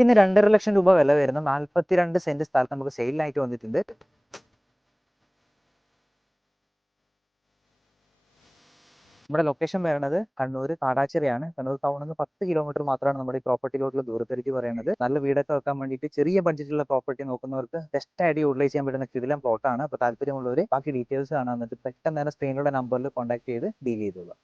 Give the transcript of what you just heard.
പ്ലോട്ടിന് 2.5 ലക്ഷം രൂപ വില വരുന്ന 42 സെന്റ് സ്ഥലത്ത് നമുക്ക് സെയിലിനായിട്ട് വന്നിട്ടുണ്ട്. നമ്മുടെ ലൊക്കേഷൻ വരുന്നത് കണ്ണൂർ കാടാച്ചിറയാണ്. കണ്ണൂർ ടൗണിൽ നിന്ന് 10 കിലോമീറ്റർ മാത്രമാണ് നമ്മുടെ ഈ പ്രോപ്പർട്ടിയിലോട്ടുള്ള ദൂരപരിധി പറയുന്നത്. നല്ല വീടൊക്കെ വെക്കാൻ വേണ്ടിയിട്ട് ചെറിയ ബഡ്ജറ്റിലുള്ള പ്രോപ്പർട്ടി നോക്കുന്നവർക്ക് ബെസ്റ്റ് ആയിട്ട് യൂട്ടിലൈസ് ചെയ്യാൻ പറ്റുന്ന കിടിലൻ പ്ലോട്ടാണ്. അപ്പോൾ താല്പര്യമുള്ളവർ ബാക്കി ഡീറ്റെയിൽസ് കാണാൻ പെട്ടെന്ന് തന്നെ സ്ക്രീനിലുള്ള നമ്പറിൽ കോൺടാക്ട് ചെയ്ത് ഡീൽ ചെയ്തോളാം.